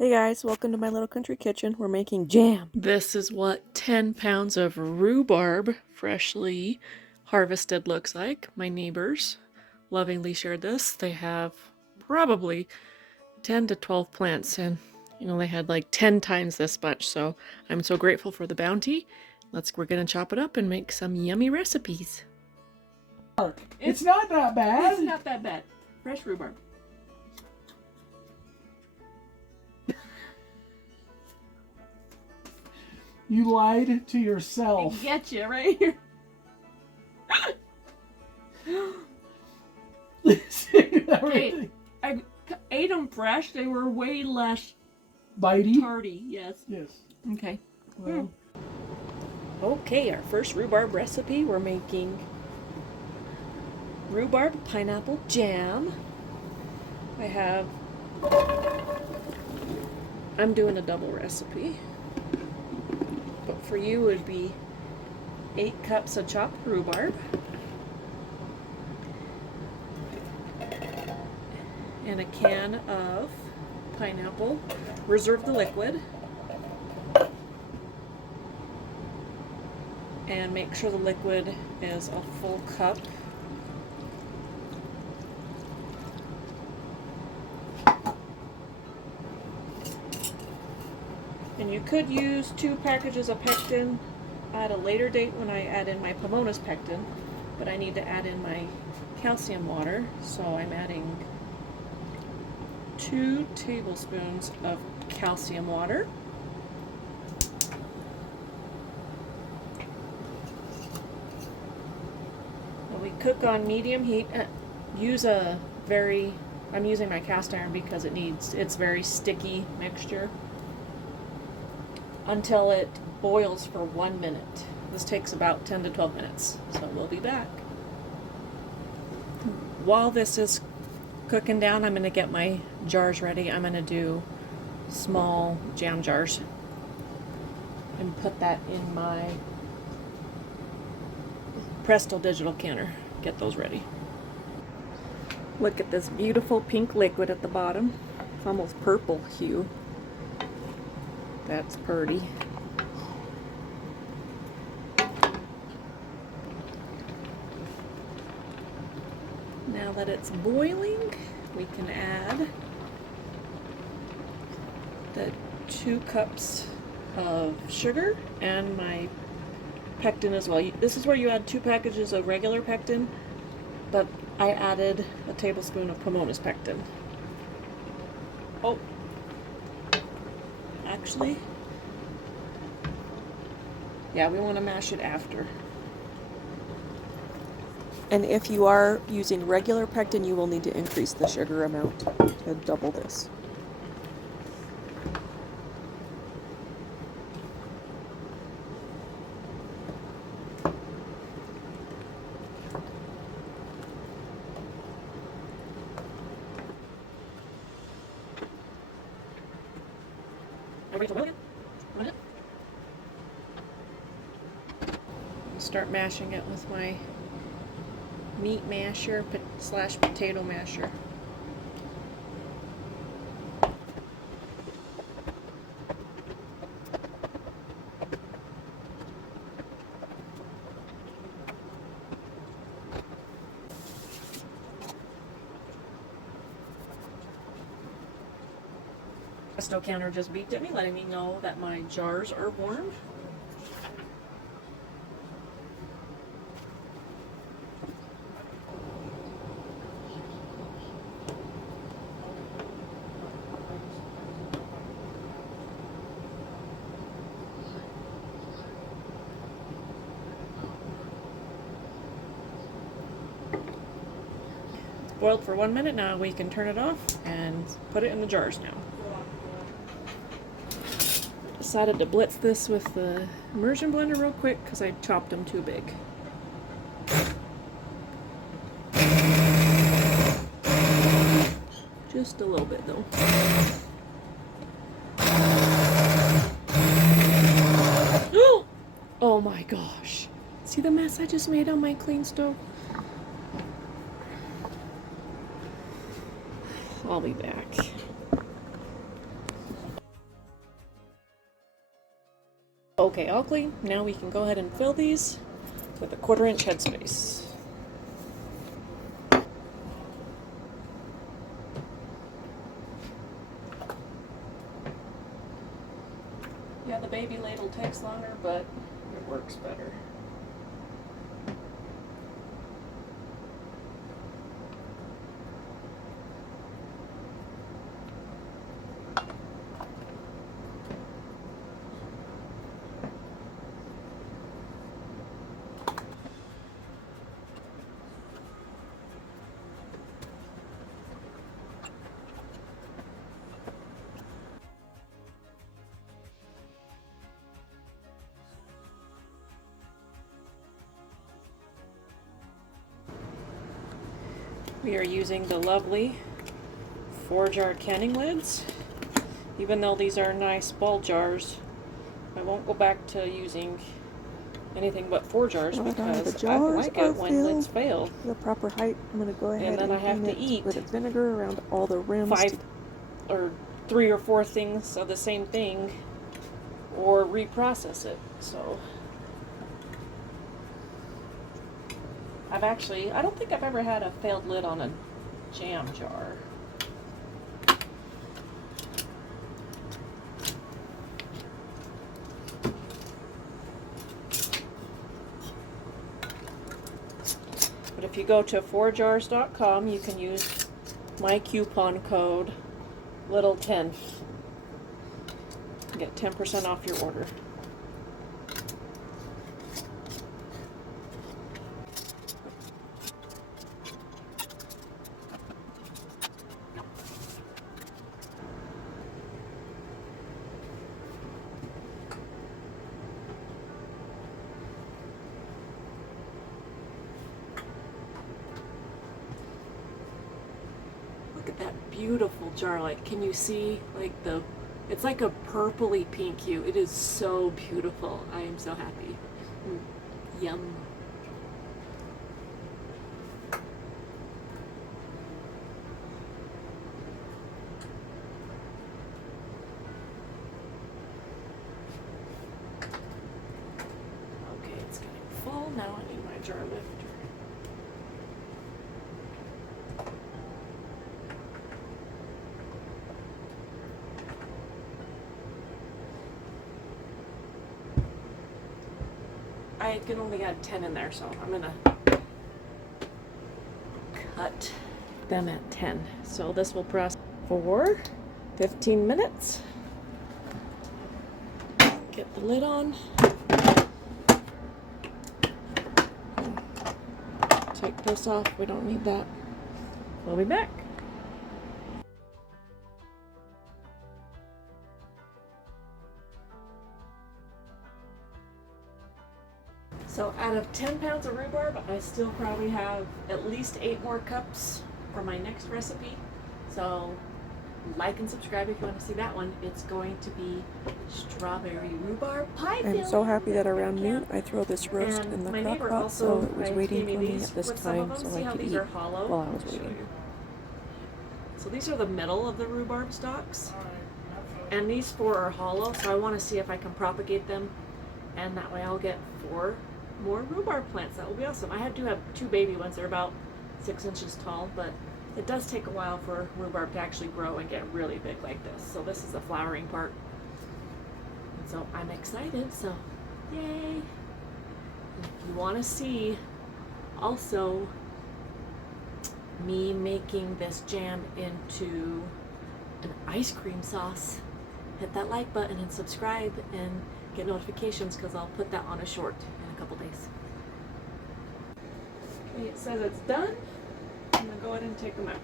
Hey guys, welcome to my little country kitchen. We're making jam. This is what 10 pounds of rhubarb, freshly harvested, looks like. My neighbors lovingly shared this. They have probably 10 to 12 plants, and they had like 10 times this much, so I'm so grateful for the bounty. We're gonna chop it up and make some yummy recipes. It's not that bad. It's not that bad. Fresh rhubarb. You lied to yourself. I get you right here. Everything. I ate them fresh. They were way less Bitey? tardy. Yes. Yes. Okay. Well, Okay, our first rhubarb recipe. We're making rhubarb pineapple jam. I'm doing a double recipe. But for you it would be 8 cups of chopped rhubarb. And a can of pineapple. Reserve the liquid. And make sure the liquid is a full cup. And you could use 2 packages of pectin at a later date when I add in my Pomona's pectin, but I need to add in my calcium water, so I'm adding 2 tablespoons of calcium water. And we cook on medium heat. I'm using my cast iron because it's very sticky mixture, until it boils for 1 minute. This takes about 10 to 12 minutes, so we'll be back. While this is cooking down, I'm going to get my jars ready. I'm going to do small jam jars and put that in my Presto digital canner. Get those ready. Look at this beautiful pink liquid at the bottom. It's almost purple hue. That's pretty. Now that it's boiling, we can add the 2 cups of sugar and my pectin as well. This is where you add 2 packages of regular pectin, but I added a tablespoon of Pomona's pectin. Oh. Actually, yeah, we want to mash it after. And if you are using regular pectin, you will need to increase the sugar amount to double this. Start mashing it with my meat masher / potato masher. Presto counter just beeped at me, letting me know that my jars are warm. Boiled for 1 minute. Now we can turn it off and put it in the jars now. Decided to blitz this with the immersion blender real quick because I chopped them too big. Just a little bit though. Oh my gosh. See the mess I just made on my clean stove? I'll be back. Okay, all clean. Now we can go ahead and fill these with a 1/4-inch headspace. Yeah, the baby ladle takes longer, but it works better. We are using the lovely 4-jar canning lids. Even though these are nice ball jars, I won't go back to using anything but 4 jars because I like it when lids fail. The proper height. I'm going to go ahead and then I have to eat with vinegar around all the rims. 5 or 3 or 4 things of the same thing, or reprocess it. So I don't think I've ever had a failed lid on a jam jar. But if you go to 4jars.com, you can use my coupon code LITTLE10. Get 10% off your order. Look at that beautiful jar. Like, can you see like it's like a purpley pink hue. It is so beautiful. I am so happy. Yum. Okay, it's getting full. Now I need my jar lifter. I can only add 10 in there, so I'm gonna cut them at 10. So this will press for 15 minutes. Get the lid on. Take this off, we don't need that. We'll be back. So out of 10 pounds of rhubarb, I still probably have at least 8 more cups for my next recipe. So like and subscribe if you want to see that one. It's going to be strawberry rhubarb pie. I'm so happy that around noon I throw this roast in the crock pot, so it was waiting for me at this time so I could eat while I was waiting. So these are the middle of the rhubarb stalks, and these 4 are hollow, so I want to see if I can propagate them, and that way I'll get 4 more rhubarb plants. That will be awesome. I do have 2 baby ones. They're about 6 inches tall, but it does take a while for rhubarb to actually grow and get really big like this. So this is the flowering part. And so I'm excited, so yay. If you want to see also me making this jam into an ice cream sauce, hit that like button and subscribe and get notifications, because I'll put that on a short in a couple days. Okay, it says it's done. I'm going to go ahead and take them out.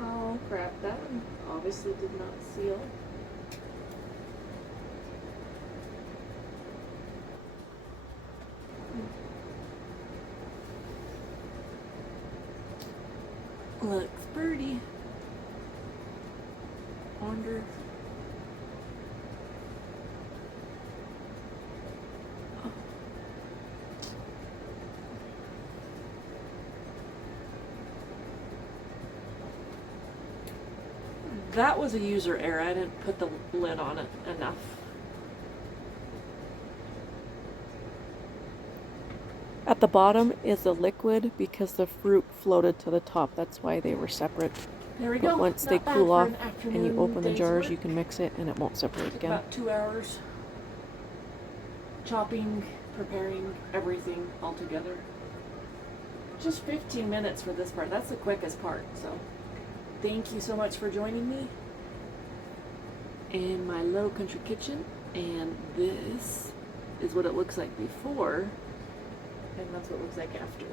Oh crap, that one obviously did not seal. Looks pretty. wonder. Oh. That was a user error. I didn't put the lid on it enough. At the bottom is the liquid because the fruit floated to the top. That's why they were separate. There we But go. once they cool off and you open the jars, you can mix it and it won't separate again. About 2 hours. Chopping, preparing, everything all together. Just 15 minutes for this part. That's the quickest part. So thank you so much for joining me in my little country kitchen. And this is what it looks like before. And that's what it looks like after.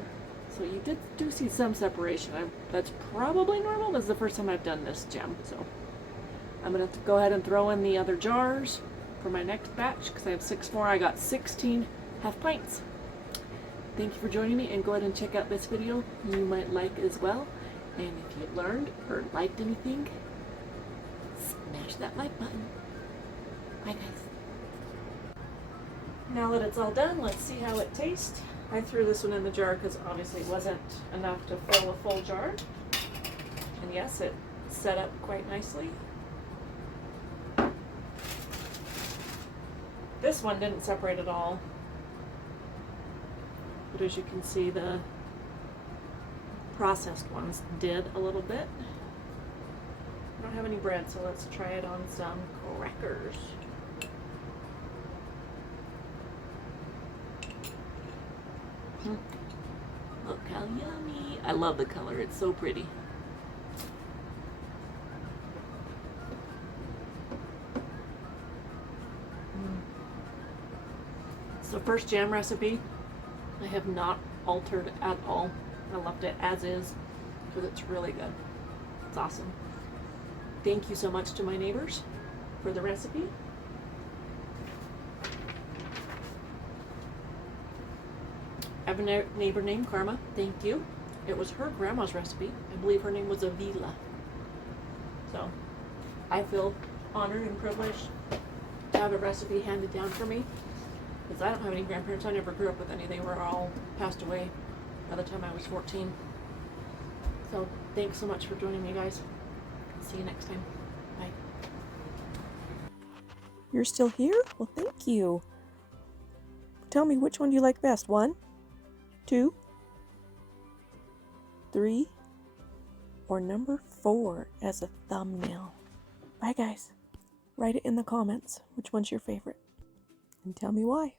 So you do see some separation. That's probably normal. This is the first time I've done this jam. So I'm going to go ahead and throw in the other jars for my next batch because I have 6 more. I got 16 half pints. Thank you for joining me, and go ahead and check out this video. You might like as well. And if you learned or liked anything, smash that like button. Bye guys. Now that it's all done, let's see how it tastes. I threw this one in the jar because obviously it wasn't enough to fill a full jar. And yes, it set up quite nicely. This one didn't separate at all. But as you can see, the processed ones did a little bit. I don't have any bread, so let's try it on some crackers. Look how yummy. I love the color. It's so pretty. It's the first jam recipe I have not altered at all. I left it as is because it's really good. It's awesome. Thank you so much to my neighbors for the recipe. I have a neighbor named Carma. Thank you. It was her grandma's recipe. I believe her name was Avila. So I feel honored and privileged to have a recipe handed down for me because I don't have any grandparents. I never grew up with any. They were all passed away by the time I was 14. So thanks so much for joining me, guys. See you next time. Bye. You're still here? Well, thank you. Tell me, which one do you like best? 1, 2, 3, or number 4 as a thumbnail? Bye, guys. Write it in the comments. Which one's your favorite? And tell me why.